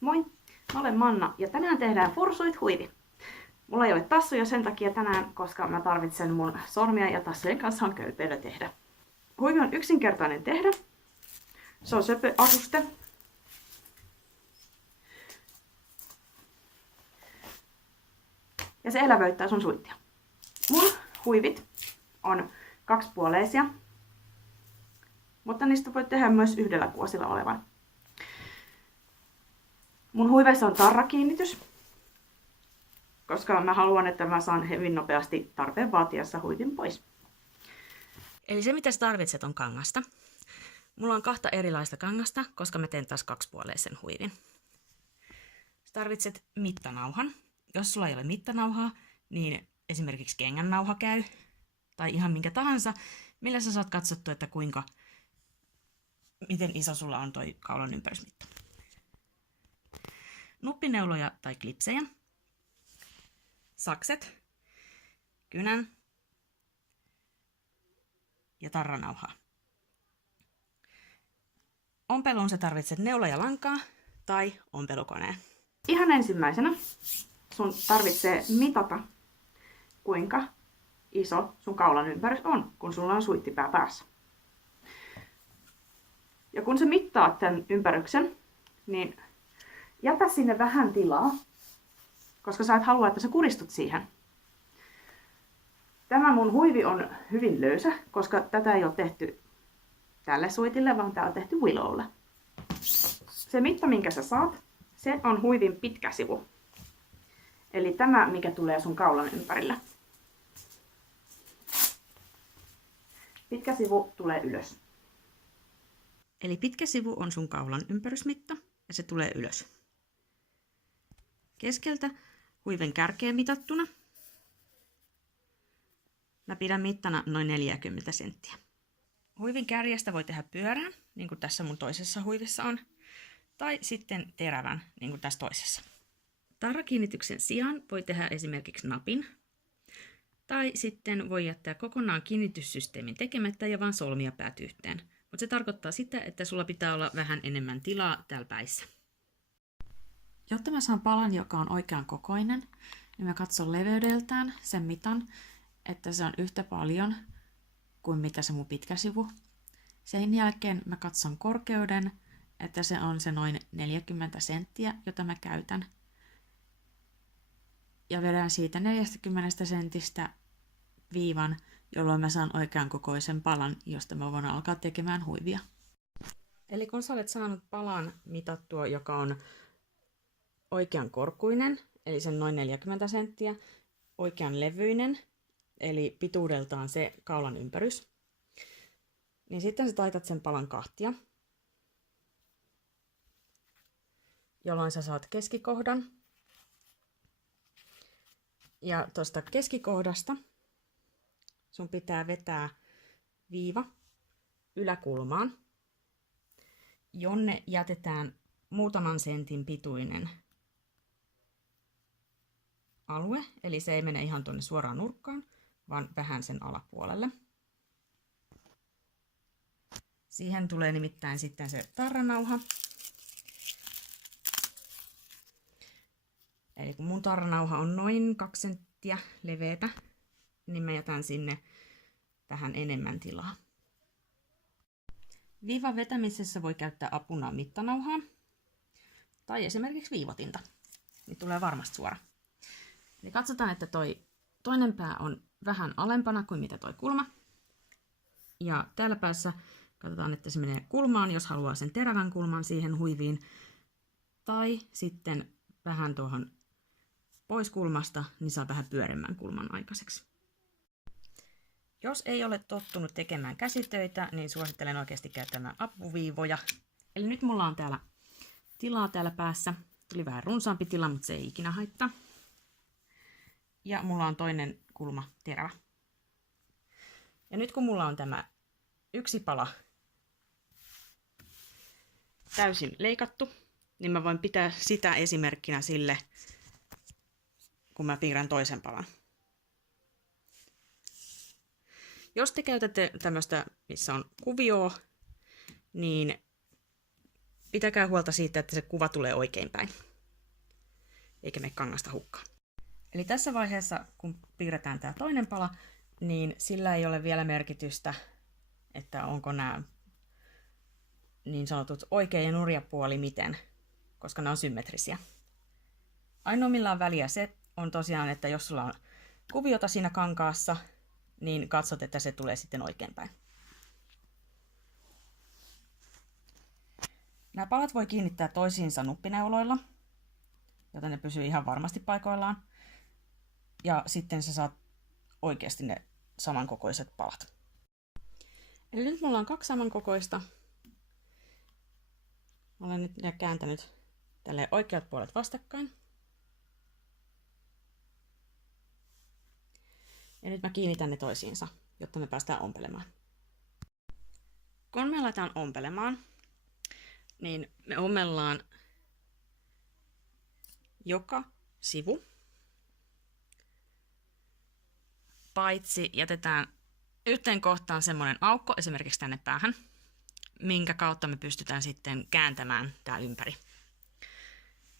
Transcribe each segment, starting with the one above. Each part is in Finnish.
Moi, mä olen Manna ja tänään tehdään fursuit huivi. Mulla ei ole tassuja sen takia tänään, koska mä tarvitsen mun sormia ja tassujen kanssa on köypeillä tehdä. Huivi on yksinkertainen tehdä. Se on söpö asuste. Ja se elävöittää sun suittia. Mun huivit on kaksipuoleisia, mutta niistä voi tehdä myös yhdellä kuosilla olevan. Mun huiveissa on tarrakiinnitys, koska mä haluan, että mä saan hyvin nopeasti tarpeen vaatiessa huivin pois. Eli se, mitä sä tarvitset, on kangasta. Mulla on 2 erilaista kangasta, koska mä teen taas kaksipuoleisen huivin. Sä tarvitset mittanauhan. Jos sulla ei ole mittanauhaa, niin esimerkiksi kengännauha käy. Tai ihan minkä tahansa, millä sä saat katsottua, että miten iso sulla on toi kaulan ympärysmitta. Nuppineuloja tai klipsejä. Sakset. Kynän. Ja tarranauhaa. Ompeluun sä tarvitset neula ja lankaa tai ompelukoneen. Ihan ensimmäisenä sun tarvitsee mitata, kuinka iso sun kaulan ympärys on, kun sulla on suittipää päässä. Ja kun sä mittaat tämän ympäryksen, niin jätä sinne vähän tilaa, koska sä et halua, että sä kuristut siihen. Tämä mun huivi on hyvin löysä, koska tätä ei ole tehty tälle suitille, vaan tää on tehty Willowlle. Se mitta, minkä sä saat, se on huivin pitkä sivu. Eli tämä, mikä tulee sun kaulan ympärille. Pitkä sivu tulee ylös. Eli pitkä sivu on sun kaulan ympärysmitta ja se tulee ylös. Keskeltä huiven kärkeen mitattuna mä pidän mittana noin 40 senttiä. Huivin kärjestä voi tehdä pyörän, niin kuin tässä mun toisessa huivissa on, tai sitten terävän, niin kuin tässä toisessa. Tarrakiinnityksen sijaan voi tehdä esimerkiksi napin, tai sitten voi jättää kokonaan kiinnityssysteemin tekemättä ja vaan solmia päät yhteen. Mutta se tarkoittaa sitä, että sulla pitää olla vähän enemmän tilaa täällä päissä. Jotta mä saan palan, joka on oikean kokoinen, niin mä katson leveydeltään sen mitan, että se on yhtä paljon kuin mitä se mun pitkä sivu. Sen jälkeen mä katson korkeuden, että se on se noin 40 senttiä, jota mä käytän. Ja vedän siitä 40 sentistä viivan, jolloin mä saan oikean kokoisen palan, josta mä voin alkaa tekemään huivia. Eli kun sä olet saanut palan mitattua, joka on oikean korkuinen, eli sen noin 40 senttiä, oikean levyinen, eli pituudeltaan se kaulan ympärys, niin sitten sä taitat sen palan kahtia, jolloin sä saat keskikohdan. Ja tuosta keskikohdasta sun pitää vetää viiva yläkulmaan, jonne jätetään muutaman sentin pituinen alue, eli se ei mene ihan tuonne suoraan nurkkaan, vaan vähän sen alapuolelle. Siihen tulee nimittäin sitten se tarranauha. Eli kun mun tarranauha on noin 2 senttiä leveätä, niin mä jätän sinne vähän enemmän tilaa. Viivan vetämisessä voi käyttää apuna mittanauhaa tai esimerkiksi viivotinta. Niin tulee varmasti suora. Eli katsotaan, että toi toinen pää on vähän alempana kuin mitä toi kulma. Ja täällä päässä katsotaan, että se menee kulmaan, jos haluaa sen terävän kulman siihen huiviin. Tai sitten vähän tuohon pois kulmasta, niin saa vähän pyöremmän kulman aikaiseksi. Jos ei ole tottunut tekemään käsitöitä, niin suosittelen oikeasti käyttämään apuviivoja. Eli nyt mulla on täällä tilaa täällä päässä. Tuli vähän runsaampi tila, mutta se ei ikinä haittaa. Ja mulla on toinen kulma terävä. Ja nyt kun mulla on tämä yksi pala täysin leikattu, niin mä voin pitää sitä esimerkkinä sille, kun mä piirrän toisen palan. Jos te käytätte tämmöistä, missä on kuvioa, niin pitäkää huolta siitä, että se kuva tulee oikein päin, eikä mene kangasta hukkaan. Eli tässä vaiheessa, kun piirretään tämä toinen pala, niin sillä ei ole vielä merkitystä, että onko nämä niin sanotut oikea ja nurja puoli miten, koska ne on symmetrisiä. Ainoa millä on väliä se on tosiaan, että jos sulla on kuviota siinä kankaassa, niin katsot, että se tulee sitten oikein päin. Nämä palat voi kiinnittää toisiinsa nuppineuloilla, jotta ne pysyy ihan varmasti paikoillaan. Ja sitten sä saat oikeasti ne samankokoiset palat. Eli nyt mulla on 2 samankokoista. Olen nyt ne kääntänyt tälleen oikeat puolet vastakkain. Ja nyt mä kiinnitän ne toisiinsa, jotta me päästään ompelemaan. Kun me aletaan ompelemaan, niin me ommellaan joka sivu, paitsi jätetään yhteen kohtaan semmoinen aukko, esimerkiksi tänne päähän, minkä kautta me pystytään sitten kääntämään tää ympäri.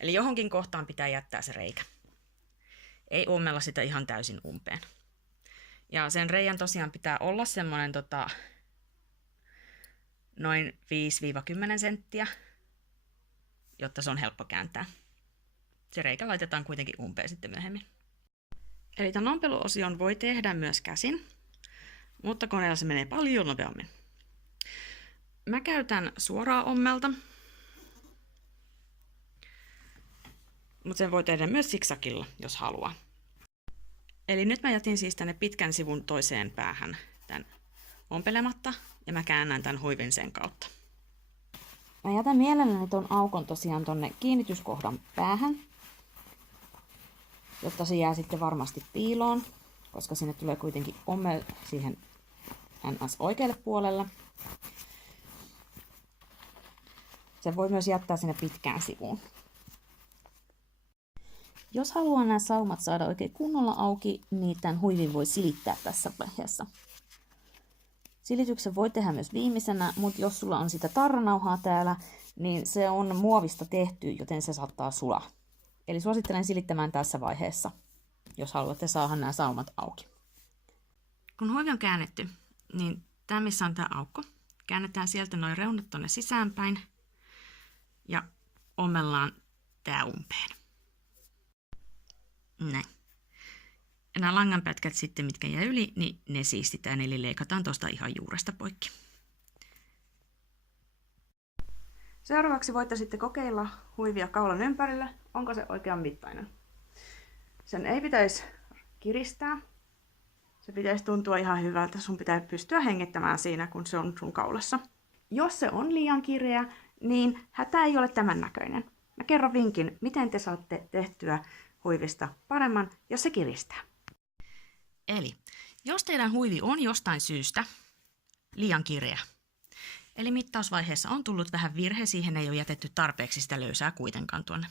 Eli johonkin kohtaan pitää jättää se reikä. Ei ommella sitä ihan täysin umpeen. Ja sen reiän tosiaan pitää olla semmoinen noin 5-10 senttiä, jotta se on helppo kääntää. Se reikä laitetaan kuitenkin umpeen sitten myöhemmin. Eli tämän ompeluosion voi tehdä myös käsin, mutta koneella se menee paljon nopeammin. Mä käytän suoraa ommelta, mutta sen voi tehdä myös siksakilla, jos haluaa. Eli nyt mä jätin siis tänne pitkän sivun toiseen päähän tämän ompelematta ja mä käännän tämän huivin sen kautta. Mä jätän mielelläni ton aukon tosiaan tonne kiinnityskohdan päähän, jotta se jää sitten varmasti piiloon, koska sinne tulee kuitenkin ommel siihen ns. Oikealle puolelle. Se voi myös jättää sinne pitkään sivuun. Jos haluaa nämä saumat saada oikein kunnolla auki, niin tämän huivin voi silittää tässä vaiheessa. Silityksen voi tehdä myös viimeisenä, mutta jos sulla on sitä tarranauhaa täällä, niin se on muovista tehty, joten se saattaa sulaa. Eli suosittelen silittämään tässä vaiheessa, jos haluatte saada nämä saumat auki. Kun huivi on käännetty, niin tämä missä on tämä aukko, käännetään sieltä noin reunat tonne sisäänpäin ja ommellaan tämä umpeen. Näin. Ja nämä langanpätkät sitten, mitkä jää yli, niin ne siistitään, eli leikataan tuosta ihan juuresta poikki. Seuraavaksi voitte sitten kokeilla huivia kaulan ympärillä, onko se oikean mittainen. Sen ei pitäisi kiristää. Se pitäisi tuntua ihan hyvältä. Sun pitää pystyä hengittämään siinä, kun se on sun kaulassa. Jos se on liian kireä, niin hätä ei ole tämän näköinen. Mä kerron vinkin, miten te saatte tehtyä huivista paremman, jos se kiristää. Eli jos teidän huivi on jostain syystä liian kireä, eli mittausvaiheessa on tullut vähän virhe, siihen ei ole jätetty tarpeeksi sitä löysää kuitenkaan tuonne,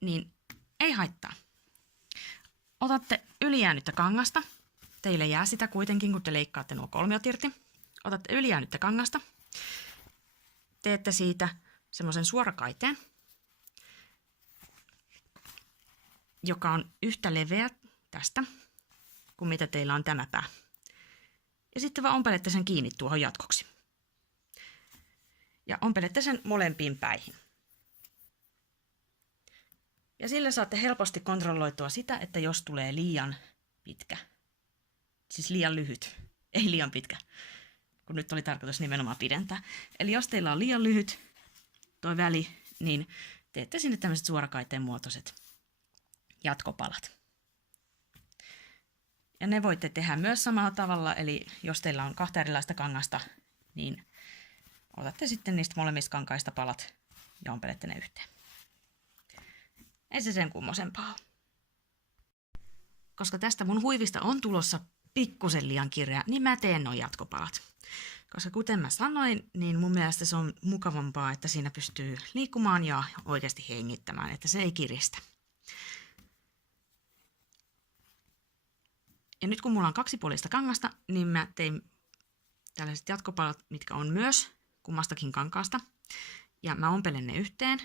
niin ei haittaa. Otatte ylijäänyttä kangasta, teille jää sitä kuitenkin, kun te leikkaatte nuo kolmiot irti. Otatte ylijäänyttä kangasta, teette siitä semmoisen suorakaiteen, joka on yhtä leveä tästä, kuin mitä teillä on tämä pää. Ja sitten vaan ompelette sen kiinni tuohon jatkoksi. Ja ompelette sen molempiin päihin. Ja sillä saatte helposti kontrolloitua sitä, että jos tulee liian pitkä, siis liian lyhyt, ei liian pitkä, kun nyt oli tarkoitus nimenomaan pidentää. Eli jos teillä on liian lyhyt toi väli, niin teette sinne tämmöiset suorakaiteen muotoiset jatkopalat. Ja ne voitte tehdä myös samalla tavalla, eli jos teillä on 2 erilaista kangasta, niin otatte sitten niistä molemmista kankaista palat ja ompelette ne yhteen. Ei se sen kummosempaa ole. Koska tästä mun huivista on tulossa pikkusen liian kireä, niin mä teen nuo jatkopalat. Koska kuten mä sanoin, niin mun mielestä se on mukavampaa, että siinä pystyy liikkumaan ja oikeasti hengittämään, että se ei kiristä. Ja nyt kun mulla on 2-puolista kangasta, niin mä tein tällaiset jatkopalat, mitkä on myös kummastakin kankaasta. Ja mä ompelen ne yhteen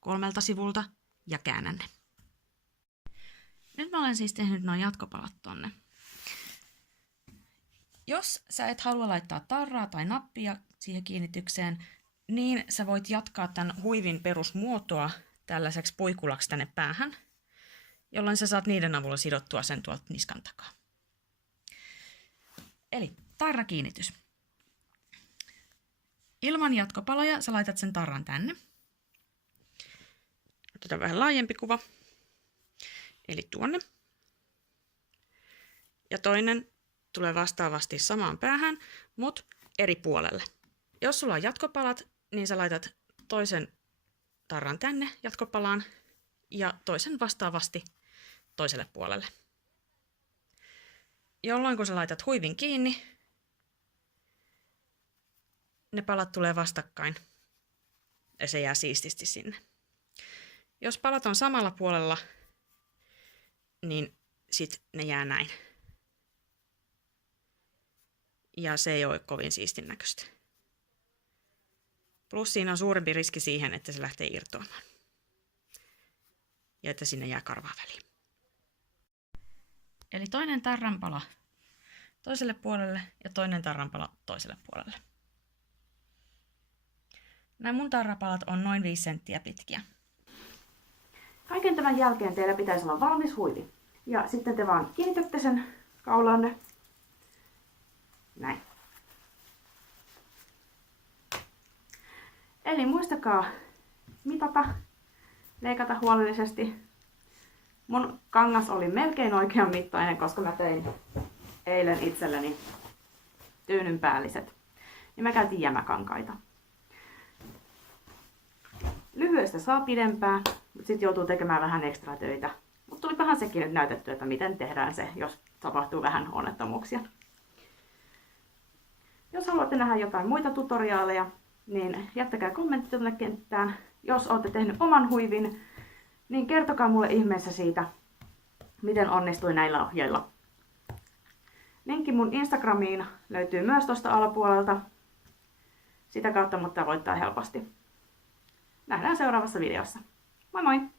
3 sivulta ja käännän ne. Nyt mä olen siis tehnyt nuo jatkopalat tonne. Jos sä et halua laittaa tarraa tai nappia siihen kiinnitykseen, niin sä voit jatkaa tämän huivin perusmuotoa tällaiseksi puikulaksi tänne päähän, jolloin sä saat niiden avulla sidottua sen tuolta niskan takaa. Eli tarrakiinnitys. Ilman jatkopaloja sä laitat sen tarran tänne. Otetaan vähän laajempi kuva. Eli tuonne. Ja toinen tulee vastaavasti samaan päähän, mutta eri puolelle. Jos sulla on jatkopalat, niin sä laitat toisen tarran tänne jatkopalaan ja toisen vastaavasti toiselle puolelle. Jolloin kun sä laitat huivin kiinni, ne palat tulee vastakkain ja se jää siististi sinne. Jos palat on samalla puolella, niin sit ne jää näin. Ja se ei ole kovin siistin näköistä. Plus siinä on suurempi riski siihen, että se lähtee irtoamaan. Ja että sinne jää karvaa väliin. Eli toinen tarranpala toiselle puolelle ja toinen tarranpala toiselle puolelle. Nämä mun tarrapalat on noin 5 senttiä pitkiä. Kaiken tämän jälkeen teillä pitäisi olla valmis huivi. Ja sitten te vaan kiinnitätte sen kaulanne. Näin. Eli muistakaa mitata, leikata huolellisesti. Mun kangas oli melkein oikean mittainen, koska mä tein eilen itselleni tyynyn päälliset. Ja mä käytin jämäkankaita. Lyhyestä saa pidempää, mutta sitten joutuu tekemään vähän ekstra töitä. Mutta tulipahan sekin nyt näytetty, että miten tehdään se, jos tapahtuu vähän onnettomuuksia. Jos haluatte nähdä jotain muita tutoriaaleja, niin jättäkää kommentti tuonne kenttään. Jos olette tehnyt oman huivin, niin kertokaa mulle ihmeessä siitä, miten onnistui näillä ohjeilla. Linkki mun Instagramiin löytyy myös tuosta alapuolelta. Sitä kautta mut tavoittaa helposti. Nähdään seuraavassa videossa. Moi moi!